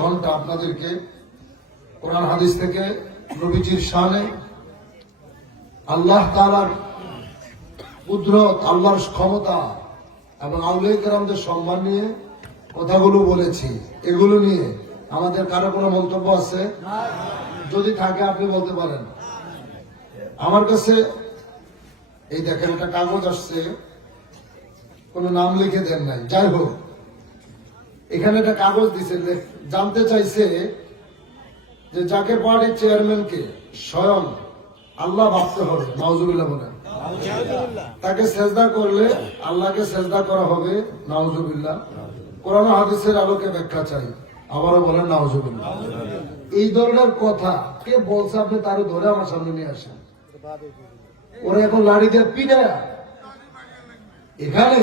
ঘণ্টা আপনাদেরকে কোরআন হাদিস থেকে নবীজির শানে আল্লাহ তালার কুদরত, আল্লাহর ক্ষমতা এবং আউলিয়া কেরামদের সম্মান নিয়ে কথাগুলো বলেছি। এগুলো নিয়ে আমাদের কারও কোনো মন্তব্য আছে? যদি থাকে, আপনি বলতে পারেন। আমার কাছে এই দেখেন, একটা কাগজ আসছে। কোনো নাম লিখে দেন নাই। যাই হোক এখানে একটা কাগজ দিছে জানতে চাইছে যে যাকে পার্টির চেয়ারম্যানকে স্বয়ং আল্লাহ ভাবতে হবে, নাউজুবিল্লাহ বলেন। তাকে সেজদা করলে আল্লাহকে সেজদা করা হবে, নাউজুবিল্লাহ। কোরআন হাদিসের আলোকে ব্যাখ্যা চাই, আবারও বলেন নাউজুবিল্লাহ। এই ধরনের কথা কে বলছে আপনি তারও ধরে আমার সামনে নিয়ে আসেন। ওরা এখন লাড়ি দিয়ে পিড়ায় এখানে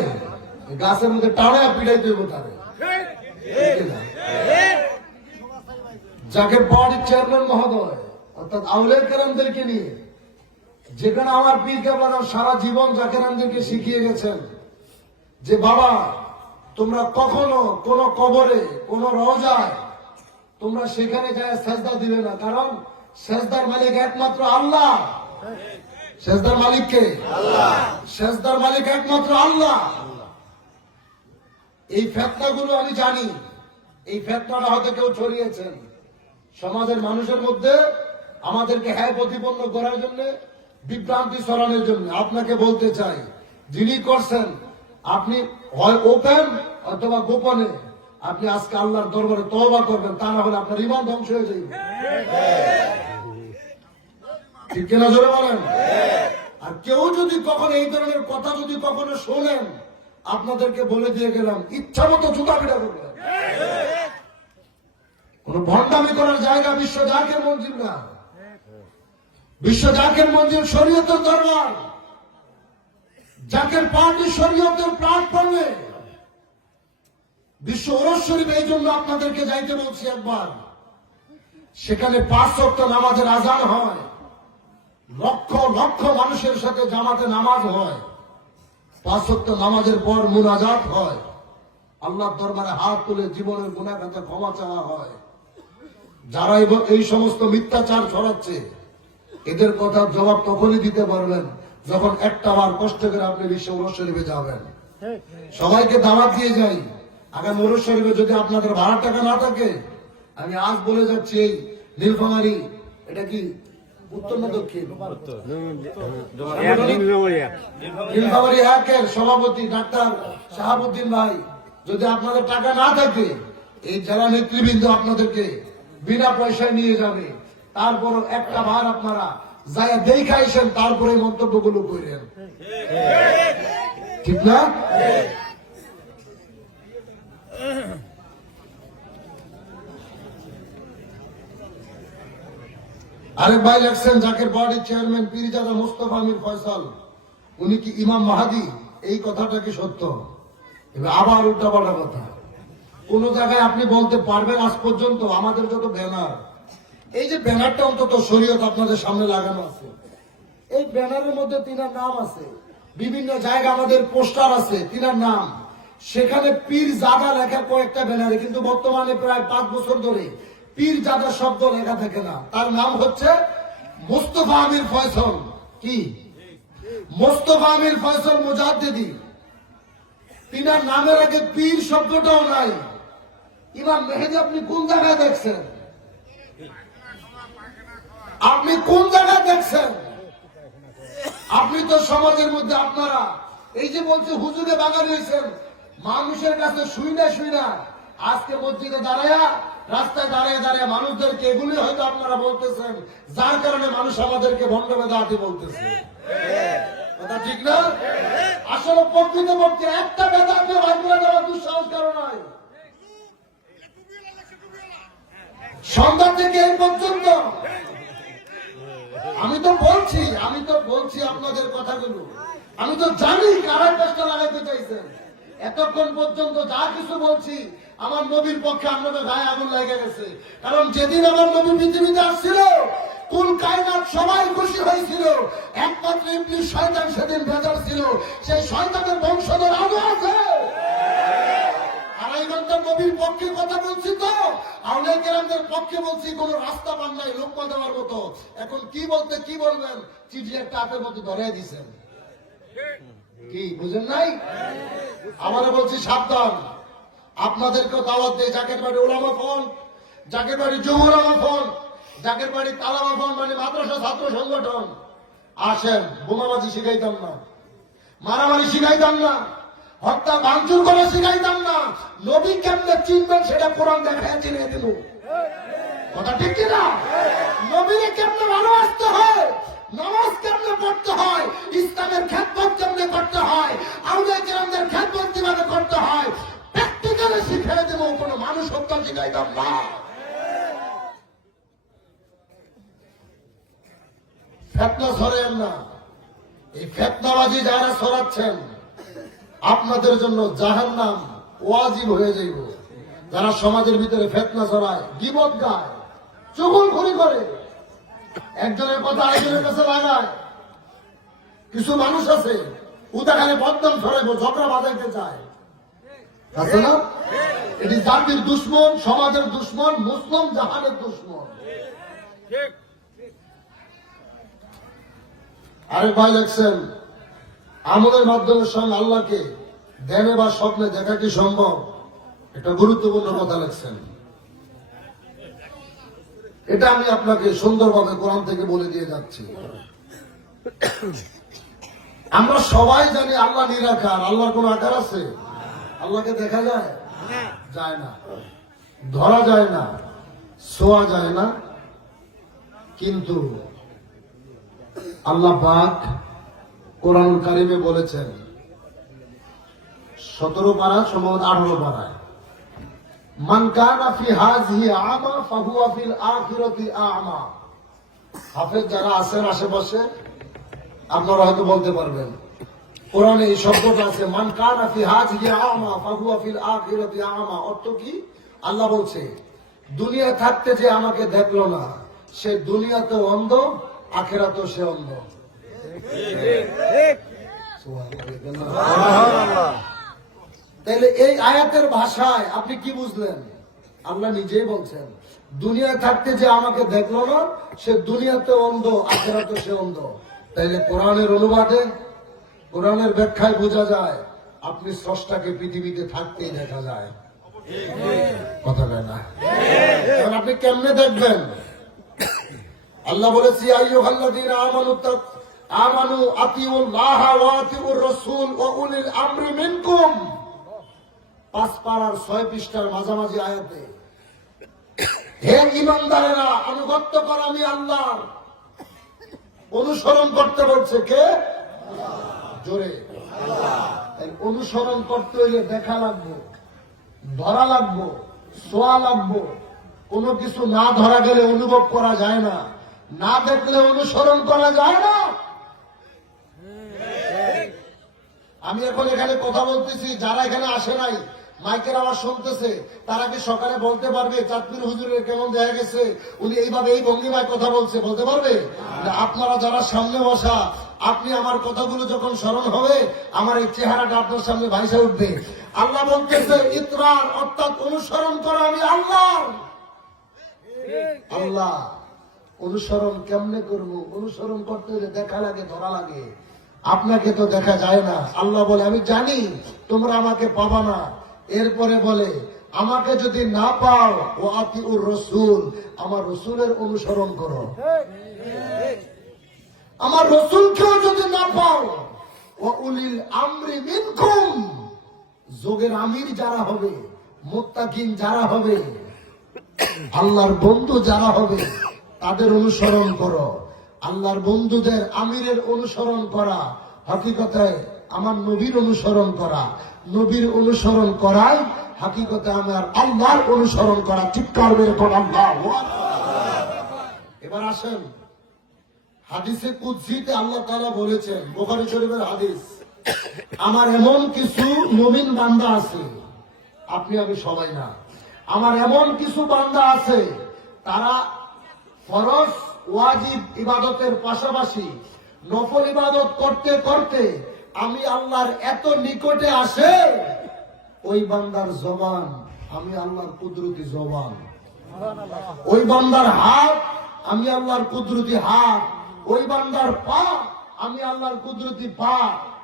গাছের মধ্যে টানা পিড়াই দেবো তারে? যাকে পার্টির চেয়ারম্যান মহোদয় অর্থাৎ আউলের কেরামদেরকে নিয়ে যেখানে আমার পীর কেবলার সারা জীবন জাকেরামদেরকে শিখিয়ে গেছেন যে বাবা তোমরা কখনো কোন কবরে কোন রজায় তোমরা সেখানে যায় সেজদা দিবে না। কারণ সেজদার মালিক একমাত্র আল্লাহ। সেজদার মালিককে আল্লাহ। সেজদার মালিক একমাত্র আল্লাহ। এই ফেতনাগুলো আমি জানি। এই ফেতনাটা হয়তো কেউ ছড়িয়েছেন। সমাজের মানুষের মধ্যে আমাদেরকে হ্যাঁ প্রতিপন্ন করার জন্য, বিভ্রান্তি ছড়ানোর জন্য আপনাকে বলতে চাই, যিনি করছেন, আপনি হয় ওপেন অথবা গোপনে আপনি আজকে আল্লাহর দরবারে তওবা করবেন, তা না হলে আপনার ইমান ধ্বংস হয়ে যাবে। ঠিক কিনা জোরে বলেন? আর কেউ যদি কখনো এই ধরনের কথা যদি কখনো শোনেন আপনাদেরকে বলে দিয়ে গেলাম, ইচ্ছা মতো জুতা পিটা করবেন কোন ভণ্ডামি করার জায়গা বিশ্ব জাকের মঞ্জিল না। বিশ্ব জাকের মঞ্জিল শরীয়তের দরবার। জাকের পার্টি শরীয়তের প্ল্যাটফর্মে। বিশ্ব ওরস শরীফ, এই জন্য আপনাদেরকে যাইতে বলছি একবার। সেখানে পাঁচ সপ্তাহ নামাজের আজান হয়। লক্ষ লক্ষ মানুষের সাথে জামাতে নামাজ হয়। পাঁচ সপ্তাহ নামাজের পর মুনাজাত হয়। আল্লাহ দরবারে হাত তুলে জীবনের গুণাগাতে ক্ষমা চাওয়া হয়। যারা এই- সমস্ত মিথ্যাচার ছড়াচ্ছে, এদের কথার জবাব তখনই দিতে পারবেন যখন একটা বার কষ্ট করে আপনি বিশ্ব ওরস শরীফে যাবেন। সবাইকে দাওয়াত দিয়ে যাই। আগামী ওরস শরীফে যদি আপনাদের ভাড়া টাকা না থাকে, আমি আজ বলে যাচ্ছি এই নীলফামারি, এটা কি উত্তর না দক্ষিণ? নীলফামারি একের সভাপতি ডাক্তার শাহাবুদ্দিন ভাই যদি আপনাদের টাকা না থাকে এই জেলা নেতৃবৃন্দ আপনাদেরকে বিনা পয়সায় নিয়ে যাবে তারপর একটা বার আপনারা যাই দেখা এসেন তারপরে মন্তব্যগুলো করেন ঠিক না? আরেক ভাই লেখছেন জাকের বাড়ির চেয়ারম্যান পীরজাদা মুস্তফা আমির ফয়সাল। উনি কি ইমাম মাহাদি? এই কথাটা কি সত্য? আবার উল্টাপাল্টা কথা। কোন জায়গায় আপনি বলতে পারবেন আজ পর্যন্ত আমাদের যত ব্যানার, এই যে ব্যানারটা অন্তত শরীয়ত আপনাদের সামনে লাগানো আছে। এই ব্যানারের মধ্যে তিনার নাম আছে। বিভিন্ন জায়গা আমাদের পোস্টার আছে, তিনার নাম। সেখানে পীর জাদা লেখা কয়েকটা ব্যানারে, কিন্তু বর্তমানে প্রায় পাঁচ বছর ধরে পীর জাদা শব্দ লেখা থাকে না। তার নাম হচ্ছে মোস্তফা আমির ফয়সল। কি? মোস্তফা আমির ফয়সল মুজাদ্দিদি। তিনার নামের আগে পীর শব্দটাও নাই। ইমাম মেহেদি, আপনি কোন জায়গায় দেখছেন? আপনি কোন জায়গায় দেখছেন? আপনি তো সমাজের মধ্যে আপনারা। এই যে বলছে, হুজুরে বাগান হয়েছেন মানুষের কাছে শুই না শুই না। আজকে মসজিদে দাঁড়ায়া, রাস্তায় দাঁড়িয়ে দাঁড়িয়ে মানুষদেরকে এগুলি হয়তো আপনারা বলতেছেন, যার কারণে মানুষ আমাদেরকে ভণ্ড বেদাতি বলতেছে। আমি তো বলছি, আমি তো বলছি আপনাদের কথাগুলো। আমি তো জানি কারা চেষ্টা লাগাইতে চাইছেন। এতক্ষণ পর্যন্ত যা কিছু বলছি আমার নবীর পক্ষে আপনাদের গায়ে আগুন লেগে গেছে। কারণ যেদিন আমার নবী পৃথিবীতে আসছিল, কুল কায়নাত সবাই খুশি হয়েছিল। একমাত্র ইবলিশ শয়তান সেদিন বেজার ছিল। সেই শয়তানের বংশধর আজও আছে। আড়াই ঘণ্টা নবীর পক্ষে কথা বলছি তো, আউলিয়া কেরামদের পক্ষে বলছি, কোন রাস্তা পান নাই লোকমা দেওয়ার মতো। এখন কি বলতে, কি বলবেন? চিঠি একটা হাতের মধ্যে ধরে দিছেন। কি, বুঝেন নাই? আমারে বলছি, সাবধান। আপনাদেরকেও দাওয়াত দেয় জাকের বাড়ি ওলামা ফোন, জাকের বাড়ি জহুরামা ফোন, জাকের বাড়ি তালামা ফোন মানে মাদ্রাসা ছাত্র সংগঠন। আসেন বোমাবাজি শিখাইতাম না, মারামারি শিখাইতাম না, হত্যা ভাঙচুর করে শিখাইতাম না, নবী কেমনে চিনবেন সেটা কোরআন দেখায় চিনে দিল। কথা ঠিক কিনা নবীরে কেমনে ভালোবাসতে হয়, নামাজ কেমনে পড়তে হয়, ইসলামের খ্যাতমত কেমনে করতে হয়, আউলিয়া কেরামদের খ্যাতমত কীভাবে করতে হয় প্র্যাকটিক্যালি শিখিয়ে দেবো, কোনো মানুষ হত্যা শিখাইতাম না। ফেতনা সরেন না। এই ফেতনাবাজি যারা সরাচ্ছেন, আপনাদের জন্য জাহান নাম ওয়াজিব হয়ে যাইব। যারা সমাজের ভিতরে ফেতনা ছড়ায় বিপদ গায় চুগুল ঘুরি করে, একজনের কথা আরেকজনের কাছে লাগায়। কিছু মানুষ আছে উদাখানে বদনাম ছড়াইব, ঝগড়া বাজাইতে চায়। আছে না এটি জাতির দুশ্মন, সমাজের দুশ্মন, মুসলিম জাহানের দুশ্মন। আরেক ভাই লেখছেন, আমলের মাধ্যমে স্বয়ং আল্লাহকে ধ্যানে বা স্বপ্নে দেখা কি সম্ভব? একটা গুরুত্বপূর্ণ কথা লেখছেন। এটা আমি আপনাকে সুন্দরভাবে কোরআন থেকে বলে দিয়ে যাচ্ছি। আমরা সবাই জানি আল্লাহ নিরাকার, আল্লাহর কোন আকার আছে? আল্লাহকে দেখা যায়? যায় না। ধরা যায় না ছোঁয়া যায় না। কিন্তু আল্লাহ পাক কোরআন কারিমে বলেছেন সতেরো পারা সম্ভবত আঠারো হাফেজ যারা আছেন আশেপাশে আপনারা হয়তো বলতে পারবেন কোরআনে এই শব্দটা আছে, মান কানা ফি আমা ফাহুয়া ফিল আখিরাতি আমা অর্থ কি? আল্লাহ বলছে দুনিয়া থাকতে যে আমাকে দেখল না, সে দুনিয়াতে অন্ধ, আখেরাতেও সে অন্ধ। তাহলে এই আয়াতের ভাষায় আপনি কি বুঝলেন? আল্লাহ নিজেই বলছেন, দুনিয়ায় থাকতে যে আমাকে দেখল না, সে দুনিয়াতে অন্ধ আখেরাতে সে অন্ধ। তাইলে কোরআনের অনুবাদে কোরআনের ব্যাখ্যায় বোঝা যায়, আপনি স্রষ্টাকে পৃথিবীতে থাকতেই দেখা যায়। কথা না? আপনি কেমনে দেখবেন? আল্লাহ বলেছি আমানু তাক, আমানু পাঁচ পাড়ার ছয় পৃষ্ঠার মাঝামাঝি আয়াতে, হে ইমানদারেরা, আনুগত্য কর আমি আল্লাহর। অনুসরণ করতে বলছে কে? জোরে। অনুসরণ করতে হইলে দেখা লাগবো, ধরা লাগবো সোয়া লাগবো। কোনো কিছু না ধরা গেলে অনুভব করা যায় না। না দেখলে অনুসরণ করা যায় না। আমি এখন এখানে কথা বলতেছি, যারা এখানে আসে নাই, মাইকের আওয়াজ শুনতেছে, তারা কি সকালে বলতে পারবে চাঁদপুর হুজুরের কেমন দেখা গেছে? উনি এইভাবে এই ভঙ্গিমায় কথা বলছে, বলতে পারবে? আপনারা যারা সামনে বসা আপনি আমার কথাগুলো যখন স্মরণ হবে, আমার এই চেহারাটা আপনার সামনে ভাইসা উঠবে। আল্লাহ বলতেছে, ইতরার অর্থাৎ অনুসরণ করা আমি আল্লাহ আল্লাহ, অনুসরণ কেমনে করব? অনুসরণ করতে হলে দেখা লাগে, ধরা লাগে। আপনাকে তো দেখা যায় না। আল্লাহ বলে, আমি জানি, তোমরা আমাকে পাবা না। এরপরে বলে, আমাকে যদি না পাও ও আতি রসুল, আমার রসুলের অনুসরণ করো। আমার রসুলকেও যদি না পাও ও আমরি মিনকুম। যোগের আমির যারা হবে, মোত্তাকিন যারা হবে, আল্লাহর বন্ধু যারা হবে, তাদের অনুসরণ করো। আল্লাহর বন্ধুদের আমিরের অনুসরণ করা, হকিকতে আমার নবীর অনুসরণ করা। নবীর অনুসরণ করাই হাকিকতে আমার আল্লাহর অনুসরণ করা। ঠিক করবে এখন আল্লাহ। এবার আসেন। হাদিসে কুদ্সিতে আল্লাহ তাআলা বলেছেন, বোখারি শরীফের হাদিস, আমার এমন কিছু নবীন বান্দা আছে, আপনি আমি সবাই না, আমার এমন কিছু বান্দা আছে, তারা ফরজ, ওয়াজিব ইবাদতের পাশাপাশি নফল ইবাদত করতে করতে আমি আল্লাহর এত নিকটে আসে, ওই বান্দার জবান, আমি আল্লাহর কুদরতি জবান। ওই বান্দার হাত, আমি আল্লাহর কুদরতি হাত। ওই বান্দার পা আমি আল্লাহর কুদরতি পা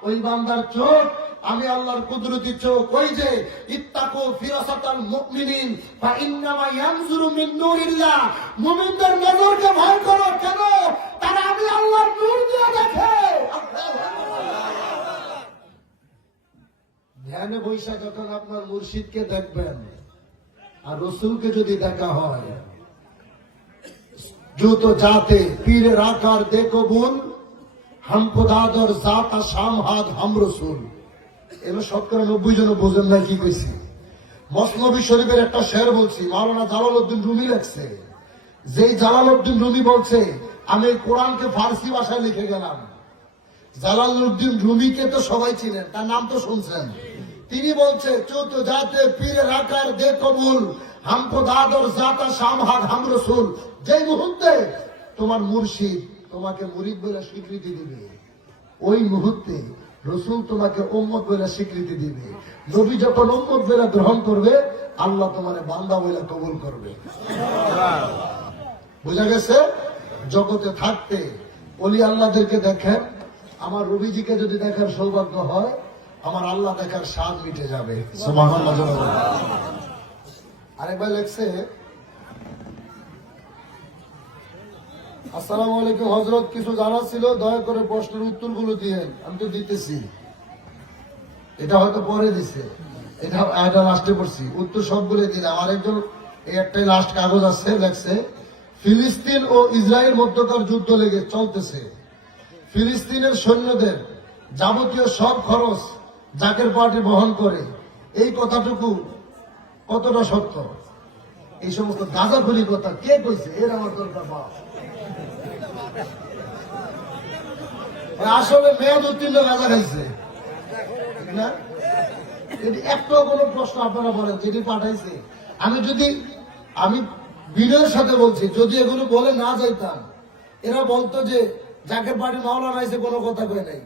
ওই বান্দার চোখ, আমি আল্লাহর কুদরতি চোখ। ওই যে, ইত্তাকু ফিরাসাতাল মুমিনিন ফা ইন্নামা ইয়ানজুরু মিন নূরিল্লাহ। মুমিনদের নজরকে ভয় করো, কেন? তারা আমি আল্লাহর নূর দিয়ে দেখে। ধ্যানে বৈশা যখন আপনার মুর্শিদকে দেখবেন, আর রসুলকে যদি দেখা হয় জুত যাতে পীরে রাখার দে কবুল হাম খুদাদর জাতা শাম হাদ হাম রসুল এবার শতকরা নব্বই জন বোঝেন না কি কইছি। মসনবী শরীফের একটা শের বলছি, মাওলানা জালাল উদ্দিন রুমি লেখছে। যেই জালাল উদ্দিন রুমি বলছে, আমি কোরআনকে ফার্সি ভাষায় লিখে গেলাম। জালালউদ্দিন রুমিকে তো সবাই চিনেন, তার নাম তো শুনছেন। তিনি বলছে চৌত যাতে পীরে রাখার দে হামকো হাম রসুল যে মুহূর্তে তোমার মুর্শিদ তোমাকে মুরিদ স্বীকৃতি দিবে ওই মুহূর্তে রসুল তোমাকে উম্মত বলে স্বীকৃতি দিবে নবী যখন উম্মত বলে গ্রহণ করবে আল্লাহ তোমার বান্দা বলে কবুল করবে। বোঝা গেছে? জগতে থাকতে অলি আল্লাহদেরকে দেখেন, আমার রবিজিকে যদি দেখার সৌভাগ্য হয়, আমার আল্লাহ দেখার স্বাদ মিটে যাবে। আরেকবার লেখছে। আলাইকুম হজরত কিছু জানা ছিল? দয়া করে প্রশ্নের দিয়েন আমি তো দিতেছি। এটা হয়তো পরে দিছে। এটা লাস্টে পড়ছি। উত্তর সবগুলো দিলাম। আরেকজন একটাই লাস্ট কাগজ আছে, লেখছে, ফিলিস্তিন ও ইসরায়েল মধ্যকার যুদ্ধ লেগে চলতেছে। ফিলিস্তিনের সৈন্যদের যাবতীয় সব খরচ জাকের পার্টি বহন করে। এই কথাটুকু কতটা সত্য? এই সমস্ত গাঁজাখুলি কথা কে কইছে? এর আমার দরকার বাপ আসলে মেয়াদ উত্তীর্ণ গাঁজা খাইছে। না? একটাও কোনো প্রশ্ন আপনারা বলেন, যেটি পাঠাইছে। আমি যদি, আমি বিনয়ের সাথে বলছি, যদি এগুলো বলে না যাইতাম, এরা বলতো যে, যাকে বাড়ি মাওলা নাইছে কোনো কথা কয়ে নাই।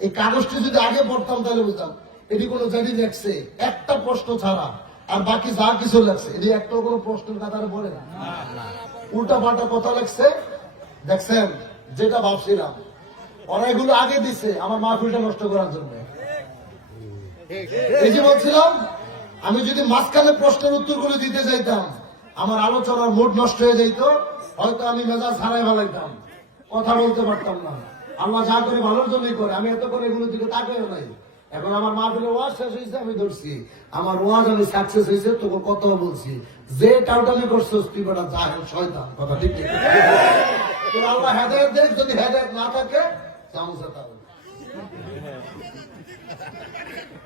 এই কাগজটি যদি আগে পড়তাম তাহলে বুঝতাম। এটি কোনো জানি দেখছে একটা প্রশ্ন ছাড়া। আর বাকি যা কিছু লেখছে এটি একটাও কোনো প্রশ্নের কাতারে পড়ে না। উল্টা পাল্টা কথা লেখছে। দেখছেন যেটা ভাবছিলাম ওরা এগুলো আগে দিছে আমার মাহফিলটা নষ্ট করার জন্য। এই যে বলছিলাম আমি যদি মাঝখানে প্রশ্নের উত্তরগুলো দিতে চাইতাম আমার আলোচনার মুড নষ্ট হয়ে যেত হয়তো আমি মেজাজ হারাই ফেলাইতাম কথা বলতে পারতাম না। আল্লাহ যা করে ভালোর জন্যই করে আমি এত করে এগুলো দিকে তাকাইও নাই। এখন আমার মা বলে ওয়াজ শেষ হয়েছে আমি ধরছি। আমার ওয়াজ আমি সাকসেস হয়েছে তোকে কত বলছি। যে টাউটামি করছিস তুই বেটা জাহেল শয়তান। কথা ঠিক ঠিক তোর আল্লাহ হেদায়ত দেখ যদি হেদায়ত না থাকে চামচা তাহলে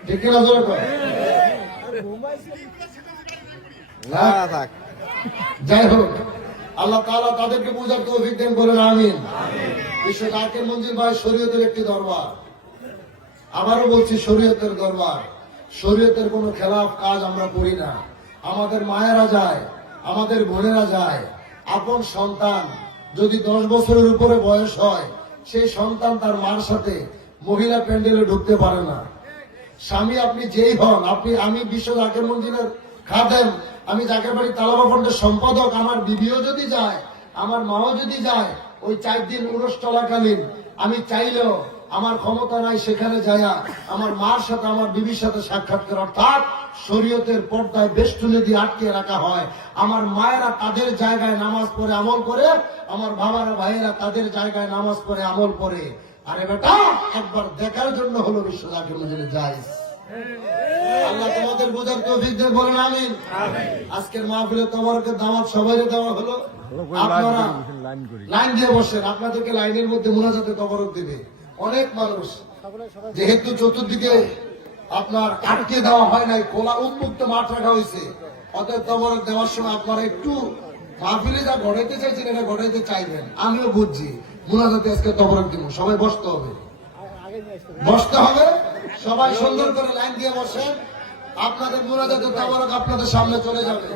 ঠিক কিনা জোরে কর না থাক। যাই হোক আল্লাহ তাআলা তাদেরকে পূজার তৌফিক দেন বলেন আমিন। বিশ্ব ডাকের মঞ্জিল ভাই শরীয়তের একটি দরবার। আবারও বলছি, শরীয়তের দরবার, শরীয়তের কোনো খেলাফ কাজ আমরা করি না। আমাদের মায়েরা যায়, আমাদের বোনেরা যায়। আপন সন্তান যদি দশ বছরের উপরে বয়স হয়, সেই সন্তান তার মার সাথে মহিলা প্যান্ডেলে ঢুকতে পারে না। স্বামী, আপনি যেই হন, আপনি, আমি বিশ্ব জাকের মঞ্জিলের খাদেম, আমি জাকের বাড়ি তালাবা ফন্ডের সম্পাদক, আমার বিবিও যদি যায়, আমার মাও যদি যায়, ওই চার দিন উরস চলাকালীন আমি চাইলেও আমার ক্ষমতা নাই সেখানে যায়া আমার মার সাথে আমার বিবির সাথে সাক্ষাৎ করা। অর্থাৎ শরীয়তের পর্দায় বেষ্টনে দিয়ে আটকে রাখা হয়। আমার মায়েরা তাদের জায়গায় নামাজ পড়ে আমল করে। আমার বাবারা ভাইয়েরা তাদের জায়গায় নামাজ পড়ে আমল করে। আরে বেটা একবার দেখার জন্য হলো বিশ্ব জাকের যাই। আল্লাহ তোমাদের বোঝার তৌফিক দেন বলেন আমিন। আজকের মাহফিলে তোমারকে দাওয়াত সবাইকে দেওয়া হলো। আপনারা লাইন লাইন দিয়ে বসেন আপনাদেরকে লাইনের মধ্যে মোনাজাতে তবরক দিবে। অনেক মানুষ। যেহেতু চতুর্দিকে আপনার আটকে দেওয়া হয় নাই, খোলা উন্মুক্ত মাঠ রাখা হয়েছে। অতএব তবরক দেওয়ার সময় আপনারা একটু মাহফিলে যা ঘটাইতে চাইছেন, এটা ঘটাইতে চাইবেন। আমিও বুঝছি। মোনাজাতে আজকে তবরক দিব। সবাই বসতে হবে। বসতে হবে। সবাই সুন্দর করে লাইন দিয়ে বসেন। আপনাদের মোনাজাতে তবরক আপনাদের সামনে চলে যাবে।